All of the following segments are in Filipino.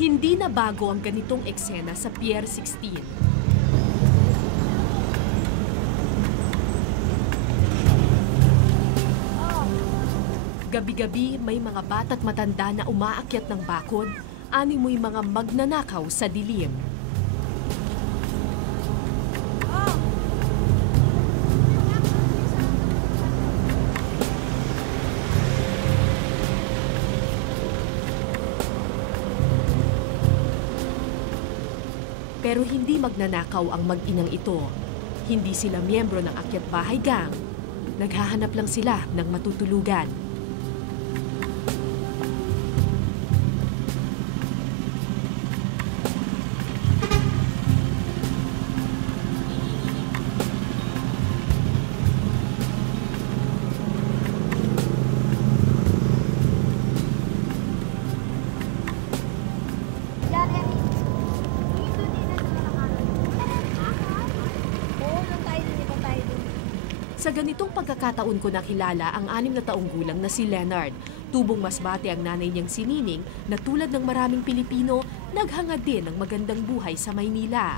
Hindi na bago ang ganitong eksena sa Pier 16. Gabi-gabi may mga bata't matanda na umaakyat ng bakod, animoy mga magnanakaw sa dilim. Pero hindi magnanakaw ang mag-inang ito. Hindi sila miyembro ng Akyat Bahay Gang. Naghahanap lang sila ng matutulugan. Sa ganitong pagkakataon ko nakilala ang 6 na taong gulang na si Leonard. Tubong masbate ang nanay niyang si Nining na tulad ng maraming Pilipino, naghangad din ng magandang buhay sa Maynila.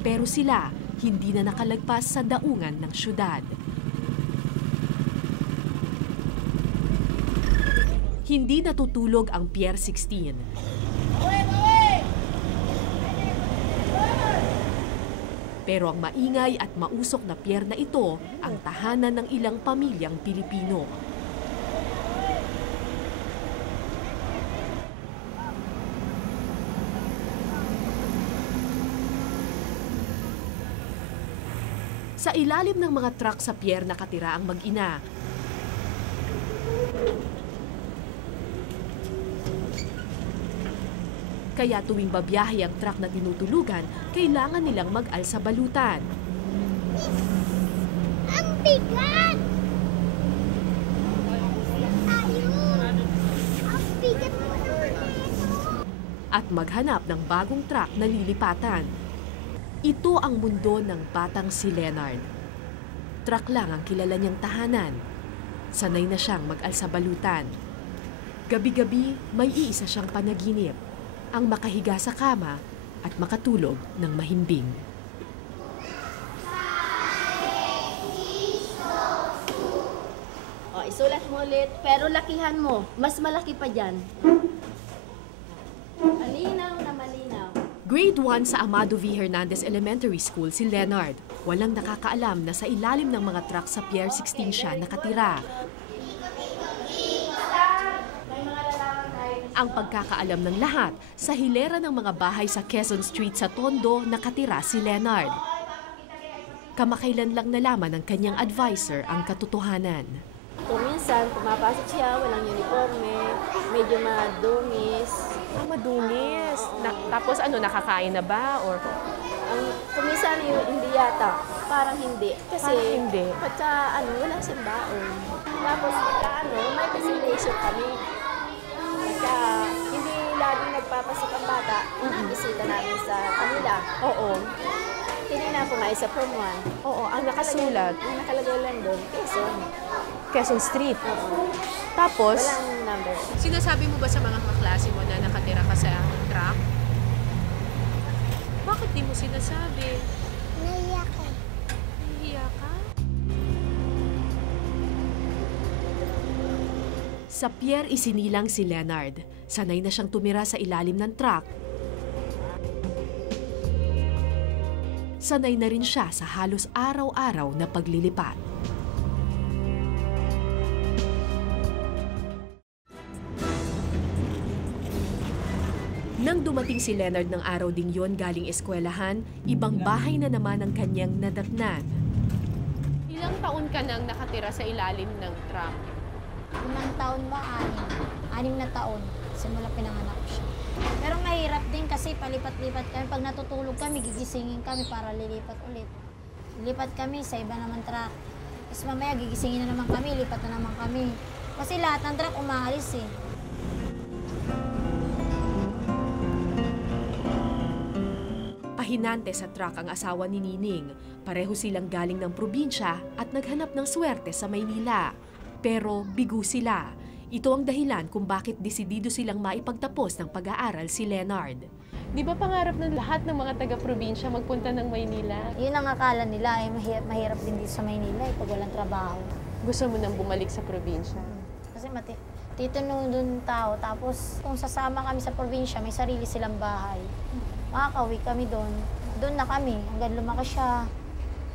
Pero sila, hindi na nakalagpas sa daungan ng syudad. Hindi natutulog ang Pier 16. Pero ang maingay at mausok na pier na ito ang tahanan ng ilang pamilyang Pilipino. Sa ilalim ng mga truck sa pier nakatira ang mag-ina. Kaya tuwing babiyahe ang truck na tinutulugan, kailangan nilang mag-alsa balutan. Ang bigat! Ayun! Ang bigat mo naman ito! At maghanap ng bagong truck na lilipatan. Ito ang mundo ng batang si Leonard. Truck lang ang kilala niyang tahanan. Sanay na siyang mag-alsa balutan. Gabi-gabi, may iisa siyang panaginip. Ang makahiga sa kama at makatulog ng mahimbing. O, isulat mo ulit, pero lakihan mo. Mas malaki pa dyan. Malinaw na malinaw. Grade 1 sa Amado V. Hernandez Elementary School si Leonard. Walang nakakaalam na sa ilalim ng mga truck sa Pier 16 siya nakatira. Ang pagkakaalam ng lahat, sa hilera ng mga bahay sa Quezon Street sa Tondo, nakatira si Leonard. Kamakailan lang nalaman ng kanyang advisor ang katotohanan. Kung minsan, pumapasok siya, walang uniforme, medyo madungis. Madungis. Tapos ano, nakakain na ba? Or Kung minsan, hindi yata. Parang hindi. Kasi, Parang hindi. Pagka, wala siyang baon. Tapos, may facilitation kami. Pagka hindi laging nagpapasok ang bata, bisita namin sa kanila. oo. Tinignan ko nga isa from 1. Oo, ang nakasulat, Ang nakalagay lang doon, Quezon. Quezon Street. Oo. Tapos, Walang number. sinasabi mo ba sa mga kaklase mo na nakatira ka sa truck? Bakit di mo sinasabi? Naiyak ko. Nahihiya ka? Sa pier isinilang si Leonard. Sanay na siyang tumira sa ilalim ng truck. Sanay na rin siya sa halos araw-araw na paglilipat. Nang dumating si Leonard ng araw ding yon galing eskwelahan, ibang bahay na naman ang kanyang nadatnan. Ilang taon ka nang nakatira sa ilalim ng truck? 5 taon ba? 6 na taon. Simula pinanganak ko siya. Pero mahirap din kasi palipat-lipat kami. Pag natutulog kami, gigisingin kami para lilipat ulit. Lipat kami sa iba naman truck. Tapos mamaya gigisingin na naman kami, lipat na naman kami. Kasi lahat ng truck umaalis eh. Pahinante sa truck ang asawa ni Nining. Pareho silang galing ng probinsya at naghanap ng swerte sa Maynila. Pero bigo sila. Ito ang dahilan kung bakit desidido silang maipagtapos ng pag-aaral si Leonard. Di ba pangarap ng lahat ng mga taga-probinsya magpunta ng Maynila? Yun ang akala nila, mahirap din dito sa Maynila pag walang trabaho. Gusto mo nang bumalik sa probinsya? Kasi titinong doon tao, tapos kung sasama kami sa probinsya, may sarili silang bahay. Makakauwi kami doon. Doon na kami, hanggang lumaki siya.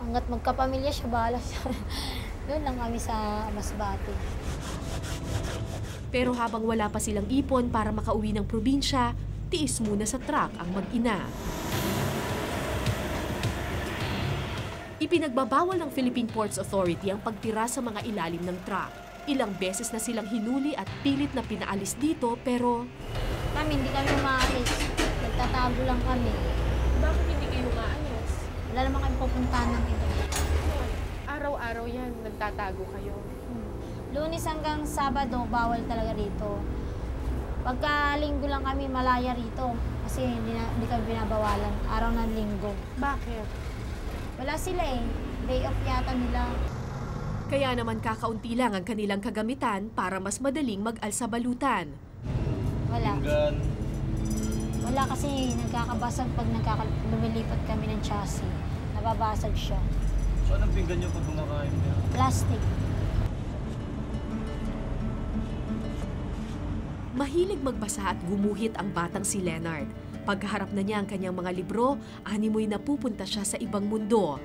Hanggat magkapamilya siya, bahala siya. Doon lang kami sa Masbate. Pero habang wala pa silang ipon para makauwi ng probinsya, tiis muna sa truck ang mag-ina. Ipinagbabawal ng Philippine Ports Authority ang pagtira sa mga ilalim ng truck. Ilang beses na silang hinuli at pilit na pinaalis dito pero Kami, hindi kami umaalis. Nagtatago lang kami. Bakit hindi kayo maayos? Wala naman kami pupuntahan ng iba. Araw-araw yan, nagtatago kayo. Lunes hanggang Sabado, bawal talaga rito. Pagka linggo lang kami malaya rito. Kasi hindi kami binabawalan. Araw ng linggo. Bakit? Wala sila eh. Day off yata nila. kaya naman kakaunti lang ang kanilang kagamitan para mas madaling mag-alsabalutan. Wala. Wala kasi nagkakabasag pag lumilipat kami ng chassis. Nababasag siya. So anong pinggan nyo pag kumakain niya? Plastic. Mahilig magbasa at gumuhit ang batang si Leonard. Pagkaharap na niya ang kanyang mga libro, animoy napupunta siya sa ibang mundo.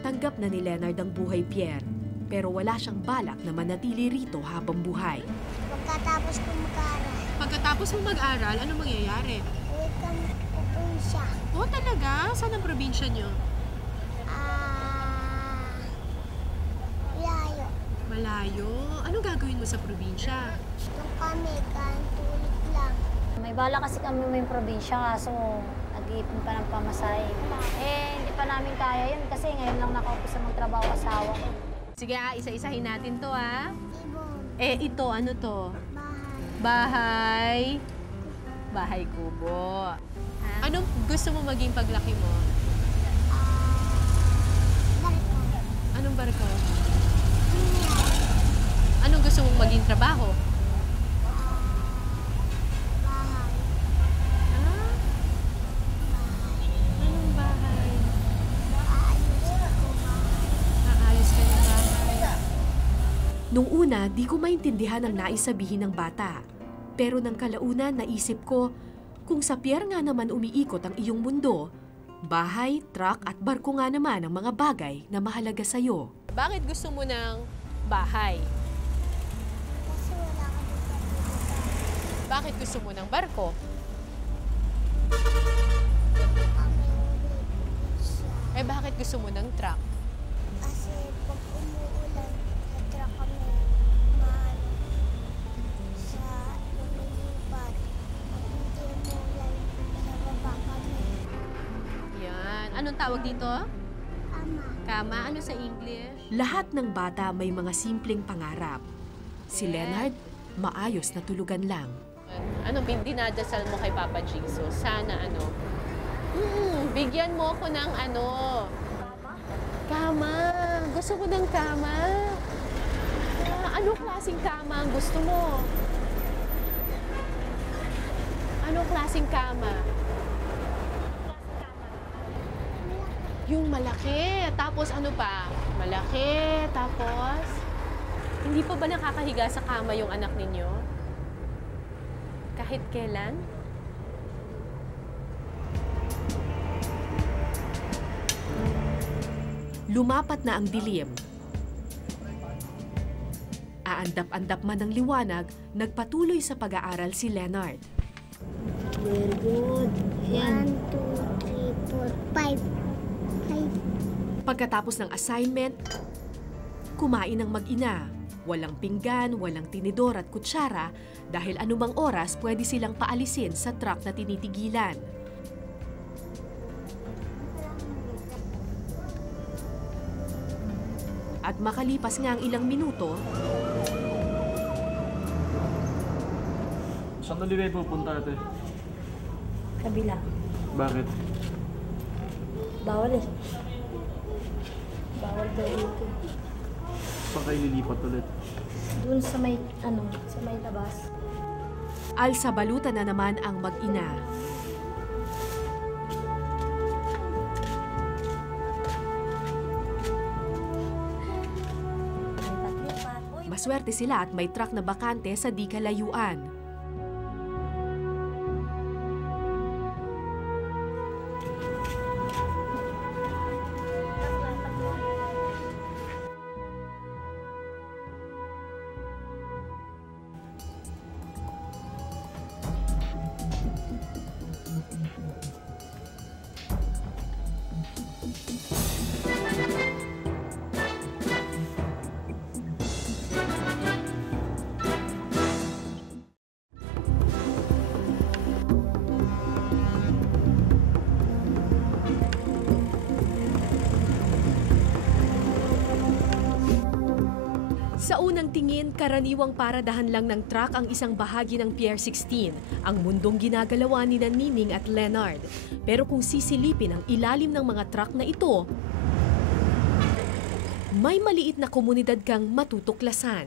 Tanggap na ni Leonard ang buhay Pierre, pero wala siyang balak na manatili rito habang buhay. Pagkatapos ko mag-aaral, Pagkatapos mo mag-aral, ano mangyayari? uwi kami probinsya. Oo, talaga? Saan ang probinsya nyo? Layo. Malayo? Anong gagawin mo sa probinsya? Doon kami, tulog lang. May bala kasi kami may probinsya, kaso nag-iipon pa ng pamasahe. Hindi pa namin kaya yun kasi ngayon lang nakaupo sa magtrabaho asawa ko. Sige, isa-isahin natin to, ha? Ibon, Ito, ano to? bahay, Bahay kubo. Anong gusto mo maging paglaki mo? barko, Anong barko? Anong gusto mong maging trabaho? bahay, Ah? Anong bahay? aayos ako bahay. Aayos ka ng bahay. Nung una, di ko maintindihan ang nais sabihin ng bata. Pero nang kalaunan, naisip ko, kung sa Pierre nga naman umiikot ang iyong mundo, bahay, truck at barko nga naman ang mga bagay na mahalaga sa'yo. Bakit gusto mo ng bahay? Kasi wala kami kapitbahay. Bakit gusto mo ng barko? Kami uwi probinsya. Bakit gusto mo ng truck? Kasi pag umuulan, natra kami maano sa lumilipat. Pag hindi umuulan, sa baba kami. Yan. Anong tawag dito? Ama, Kama? Ano sa English? Lahat ng bata may mga simpleng pangarap. Si Leonard, maayos na tulugan lang. Ano dinadasal mo kay Papa Jesus? Sana bigyan mo ako ng kama. Gusto mo ng kama? Anong klaseng kama ang gusto mo? Anong klaseng kama? Yung malaki. Tapos ano pa? Malaki. Tapos, hindi pa ba nakakahiga sa kama yung anak ninyo? Kahit kailan? Lumapat na ang dilim. Aandap-andap man ang liwanag, nagpatuloy sa pag-aaral si Leonard. Very good. 1, 2, 3, 4, 5. Pagkatapos ng assignment, kumain ng mag-ina. Walang pinggan, walang tinidor at kutsara dahil anumang oras pwede silang paalisin sa truck na tinitigilan. At makalipas nga ang ilang minuto, Saan ulit kayo pupunta ate? Kabila. Bakit? Bawal eh. Bawal daw dito. Saan kayo lilipat ulit? Doon sa may, sa may labas. Alsabalutan na naman ang mag-ina. Lipat-lipat. Uy, Maswerte sila at may truck na bakante sa di kalayuan. Sa unang tingin, karaniwang paradahan lang ng truck ang isang bahagi ng Pier 16, ang mundong ginagalawa ni Nining at Leonard. Pero kung sisilipin ang ilalim ng mga truck na ito, may maliit na komunidad kang matutuklasan.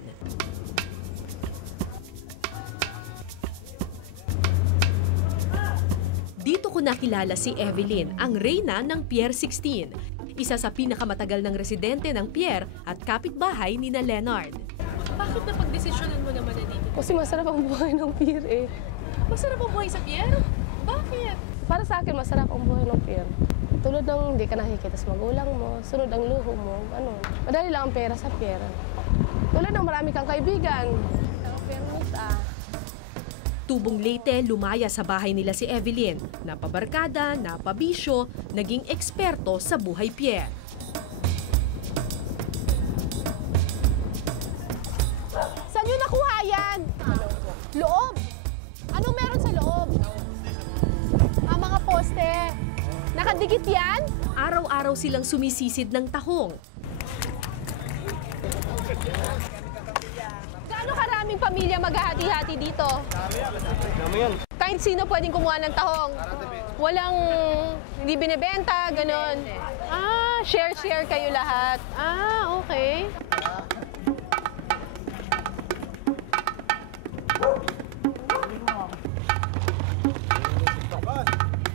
Dito ko nakilala si Evelyn, ang reyna ng Pier 16. Isa sa pinakamatagal ng residente ng Pier at kapitbahay ni na Leonard. Bakit napagdesisyonan mo naman na dito? Kasi masarap ang buhay ng pier eh. Masarap ang buhay sa Pier? Bakit? Para sa akin, masarap ang buhay ng pier. Tulad ng hindi ka nakikita sa magulang mo, sunod ang luho mo, madali lang ang pera sa pier. Tulad ng marami kang kaibigan. Tubong Leyte, lumaya sa bahay nila si Evelyn. Napabarkada, napabisyo, naging eksperto sa buhay Pier. Saan nyo nakuha yan? Loob? Anong meron sa loob? Mga poste. Nakadikit yan? Araw-araw silang sumisisid ng tahong. Gaano karaming pamilya maghahati-hati dito? Kahit sino pwedeng kumuha ng tahong. Walang, hindi binibenta, ganon. Share-share kayo lahat. Okay.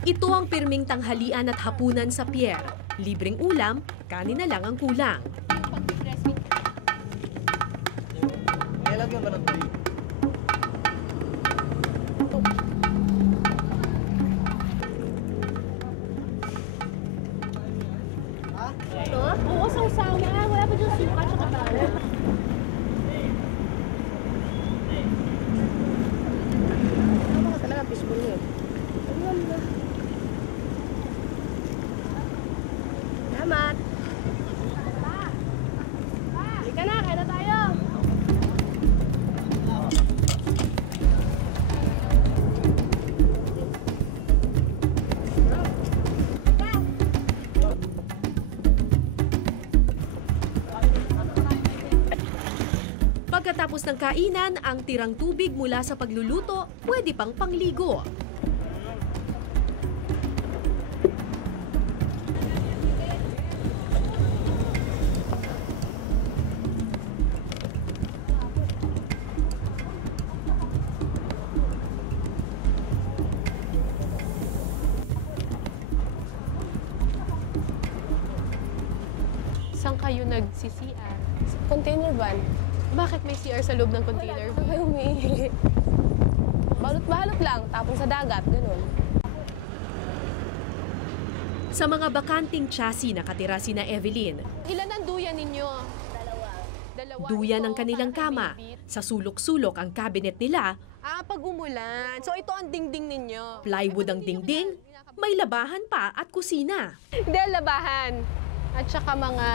Ito ang pirming tanghalian at hapunan sa Pier. Libreng ulam, kanin na lang ang kulang. Oo, sausawa. Wala pa dyan suka at kabalo. Talaga fishbowl yun. Salamat! Halika na, kaya na tayo! Pagkatapos ng kainan, ang tirang tubig mula sa pagluluto, pwede pang pangligo. Saan kayo nag-CCR? Container van. Bakit may CR sa loob ng container? May umihi. Balot-balot lang, tapon sa dagat, ganun. Sa mga bakanting chassis nakatira sina Evelyn, Ilan ang duyan ninyo? Dalawa. duyan ng Ito, kanilang parang kama. ibibit. Sa sulok-sulok ang cabinet nila, Pag umulan. So ito ang dingding ninyo. plywood ang dingding, may labahan pa at kusina. Hindi, labahan. At saka mga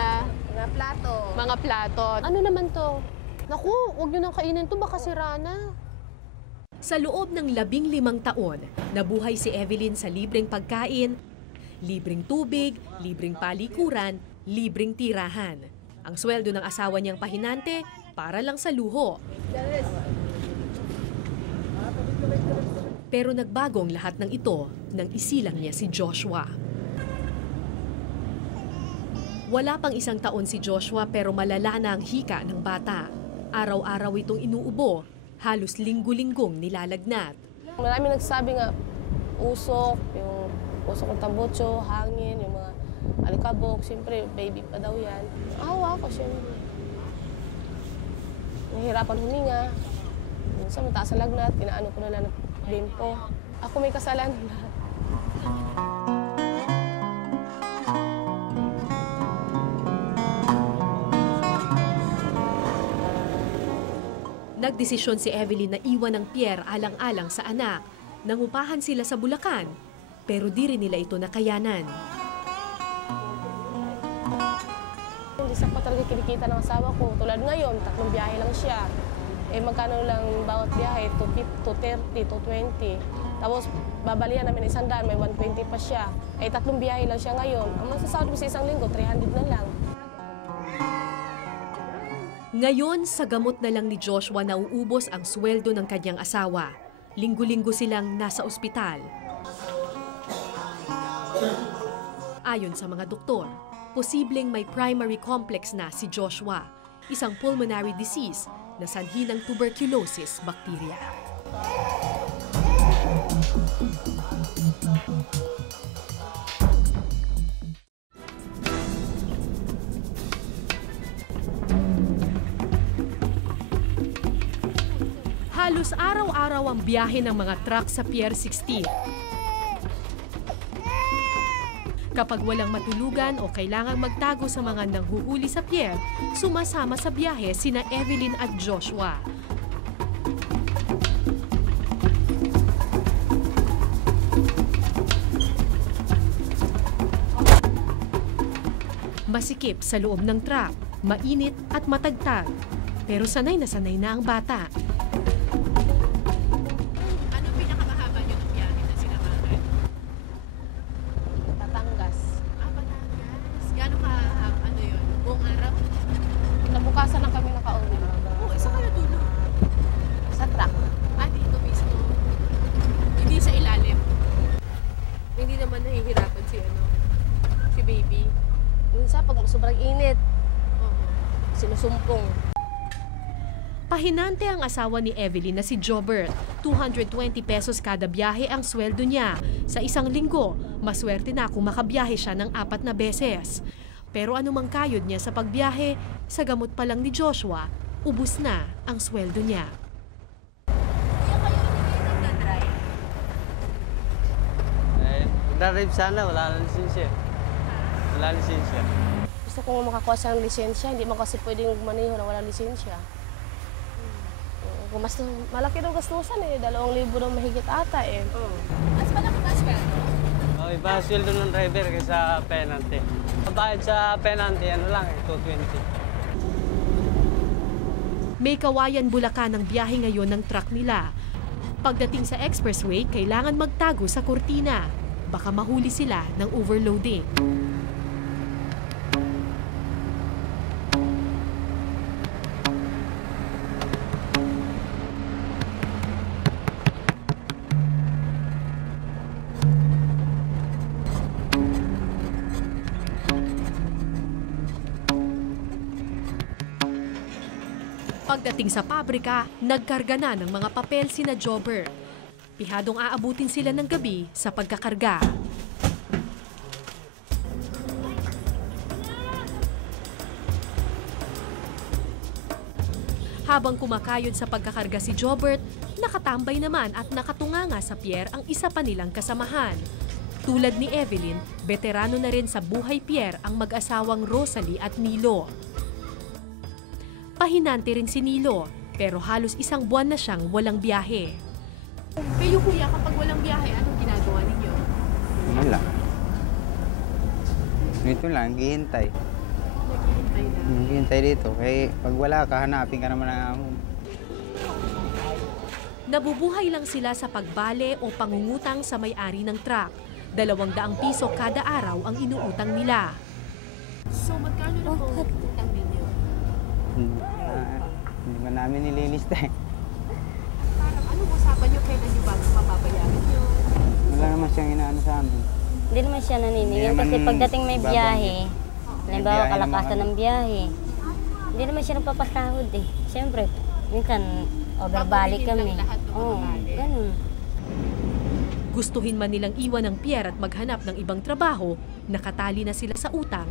plato. Ano naman to? Naku, huwag nyo nang kainin to, baka sira na. Sa loob ng 15 taon, nabuhay si Evelyn sa libreng pagkain, libreng tubig, libreng palikuran, libreng tirahan. Ang sweldo ng asawa niyang pahinante, para lang sa luho. Pero nagbago ang lahat ng ito nang isilang niya si Joshua. Wala pang 1 taon si Joshua pero malala na ang hika ng bata. Araw-araw itong inuubo, halos linggo-linggong nilalagnat. Marami nagsasabi nga, usok, yung usok ng tambutso, hangin, yung mga alikabok, siyempre baby pa daw yan. Awa ko, siyempre. Nahihirapan huminga. Minsan mataas ang lagnat, inaano ko na lang ng bimpo. Ako may kasalanan lahat. Nagdesisyon si Evelyn na iwan ng Pierre alang-alang sa anak. Nangupahan sila sa Bulacan, pero di rin nila ito nakayanan. Hindi sa pa talaga kinikita ng asawa ko. Tulad ngayon, 3 biyahe lang siya. Eh magkano lang bawat biyahe? 230, 220. Tapos babalihan namin 100, may 120 pa siya. Eh 3 biyahe lang siya ngayon. Ang masasahod ko sa isang linggo, 300 na lang. Ngayon, sa gamot na lang ni Joshua nauubos ang sweldo ng kanyang asawa. Linggo-linggo silang nasa ospital. Ayon sa mga doktor, posibleng may primary complex na si Joshua, isang pulmonary disease na sanhi ng tuberculosis bacteria. Halos araw-araw ang biyahe ng mga truck sa Pier 16. Kapag walang matulugan o kailangang magtago sa mga nanghuhuli sa pier, sumasama sa biyahe sina Evelyn at Joshua. Masikip sa loob ng truck, mainit at matagtag. Pero sanay na ang bata. Nabukasan lang kami nakauwi. Oo, isa ka natulog. Sa truck. Dito mismo. Hindi sa ilalim. Hindi naman nahihirapan si baby. Minsan pag sobrang init, sinusumpong. Pahinante ang asawa ni Evelyn na si Jobert. 220 pesos kada biyahe ang sweldo niya. Sa isang linggo, maswerte na kung makabiyahe siya ng 4 na beses. Pero anumang kayod niya sa pagbiyahe, sa gamot pa lang ni Joshua, ubus na ang sweldo niya. Nagdadrive sana, wala na lisensya. Wala lisensya. Gusto kong makakuha siya ng lisensya, hindi mo kasi pwedeng maneho na walang lisensya. Malaki daw gastusan eh, 2,000 daw mahigit ata eh. Mas malaki ba sweldo? Iba ang sweldo ng driver kaysa penalty. Bayad sa penalty, ano lang eh, 220. May Kawayan, Bulacan ang biyahe ngayon ng truck nila. Pagdating sa expressway, kailangan magtago sa kurtina. Baka mahuli sila ng overloading. Pagdating sa pabrika, nagkarga na ng mga papel sina Jobert. Pihadong aabutin sila ng gabi sa pagkakarga. Habang kumakayod sa pagkakarga si Jobert, nakatambay naman at nakatunganga sa pier ang isa pa nilang kasamahan. Tulad ni Evelyn, veterano na rin sa buhay pier ang mag-asawang Rosalie at Nilo. Pahinante rin si Nilo, pero halos 1 buwan na siyang walang biyahe. Kayo kuya, kapag walang biyahe, anong ginagawa ninyo? Wala. Ito lang, naghihintay. Naghihintay lang. Naghihintay dito. Kaya pag wala ka, hanapin ka naman na. Nabubuhay lang sila sa pagbale o pangungutang sa may-ari ng truck. 200 piso kada araw ang inuutang nila. So magkano na po utang ninyo? Hindi ba namin nililista eh. Parang anong usapan nyo, kailan nyo ba mababayaran nyo? Wala naman siyang inaano sa amin. Hindi naman siya naniningil Hindi kasi naman pagdating may babang- biyahe, halimbawa biyahe naman kalakasan kami. ng biyahe, Hindi naman siya nagpapasahod eh. Siyempre, minsan overbalik kami. Oo, ganun. Gustuhin man nilang iwan ang Pierre at maghanap ng ibang trabaho, nakatali na sila sa utang,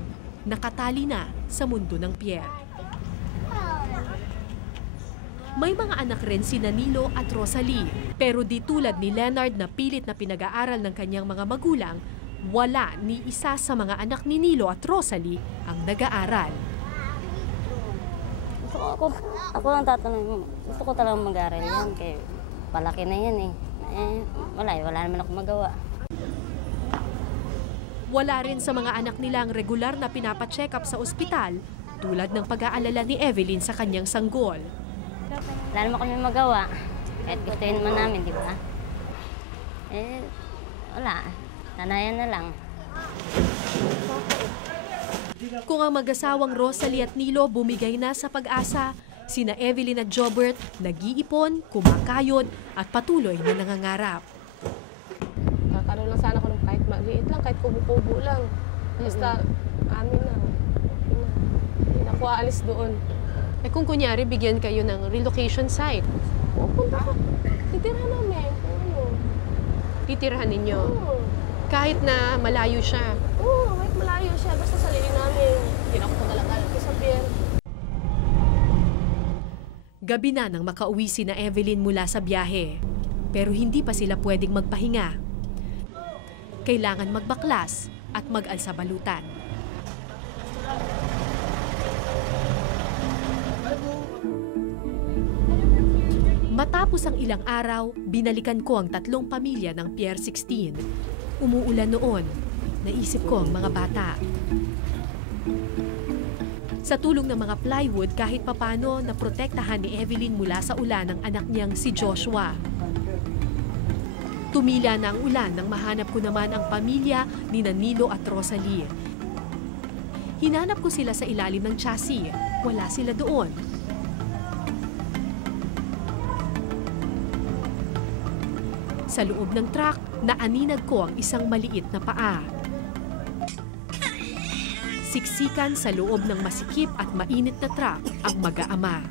nakatali na sa mundo ng Pierre. May mga anak rin si Nilo at Rosalie, pero di tulad ni Leonard na pilit na pinag-aaral ng kanyang mga magulang, wala ni isa sa mga anak ni Nilo at Rosalie ang nag-aaral. Ako lang tatanong, gusto ko talagang mag-aaral yan, kaya palaki na yan eh. Wala naman ako magawa. Wala rin sa mga anak nila ang regular na pinapacheck up sa ospital, tulad ng pag-aalala ni Evelyn sa kanyang sanggol. Wala naman kami magawa, kahit gustuhin naman namin, di ba? Wala, sanayan na lang. Kung ang mag-asawang Rosalie at Nilo bumigay na sa pag-asa, sina Evelyn at Jobert nag-iipon, kumakayod at patuloy na nangangarap. Kakaroon lang sana ako ng kahit maliit lang, kahit kubo-kubo lang. Basta amin na. Hindi na ako aalis doon. Eh kung kunyari, bigyan kayo ng relocation site, Pupunta ka. Titira namin. titirahan ninyo. Oo. Kahit na malayo siya. Oo, kahit malayo siya. Basta saliin namin. Hindi na ako pag-alakal ko sa pier. Gabi na nang makauwi sina Evelyn mula sa biyahe. Pero hindi pa sila pwedeng magpahinga. Kailangan magbaklas at mag-alsabalutan. Matapos ang ilang araw, binalikan ko ang 3 pamilya ng Pier 16. Umuulan noon. Naisip ko ang mga bata. Sa tulong ng mga plywood, kahit papano naprotektahan ni Evelyn mula sa ulan ang anak niyang si Joshua. Tumila na ang ulan nang mahanap ko naman ang pamilya ni Nilo at Rosalie. Hinanap ko sila sa ilalim ng chassis. Wala sila doon. Sa loob ng truck, naaninag ko ang isang maliit na paa. Siksikan sa loob ng masikip at mainit na truck ang mag-aama.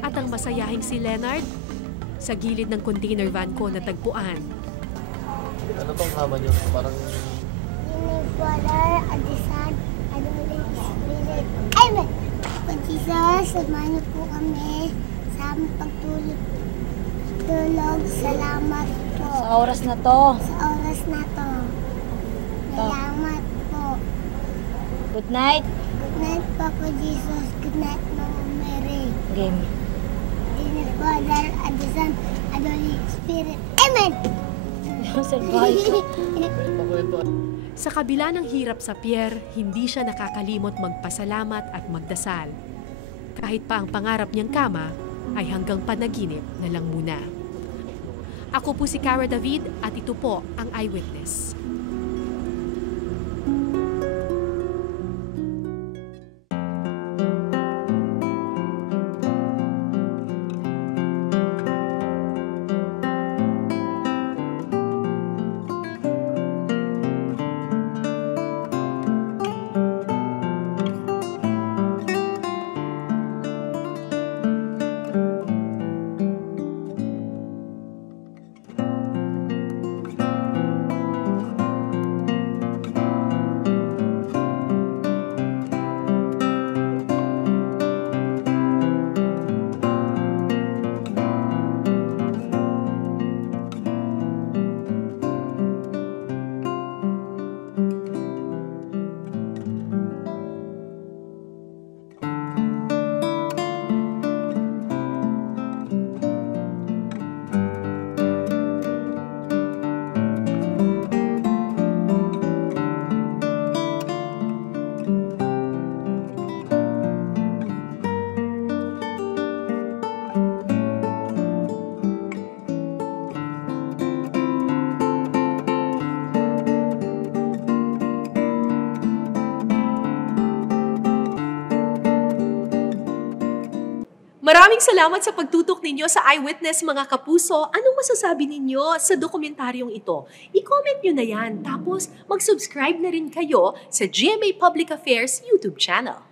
At ang masayahing si Leonard, sa gilid ng container van ko natagpuan. Ano tong kama niyo? Parang Father, and the Son, and the Holy Spirit. Amen! Lord Jesus, samahan niyo po kami sa aming pagtulog. Salamat po. Sa oras na to. Sa oras na to. Salamat po. Good night. Good night, Papa Jesus. Good night, Mama Mary. Game. In the Father, and the Son, and the Holy Spirit. Amen! Sa kabila ng hirap sa pier, hindi siya nakakalimot magpasalamat at magdasal. Kahit pa ang pangarap niyang kama ay hanggang panaginip na lang muna. Ako po si Cara David at ito po ang Eyewitness. Maraming salamat sa pagtutok ninyo sa Eyewitness mga kapuso. Anong masasabi ninyo sa dokumentaryong ito? I-comment nyo na yan. Tapos mag-subscribe na rin kayo sa GMA Public Affairs YouTube channel.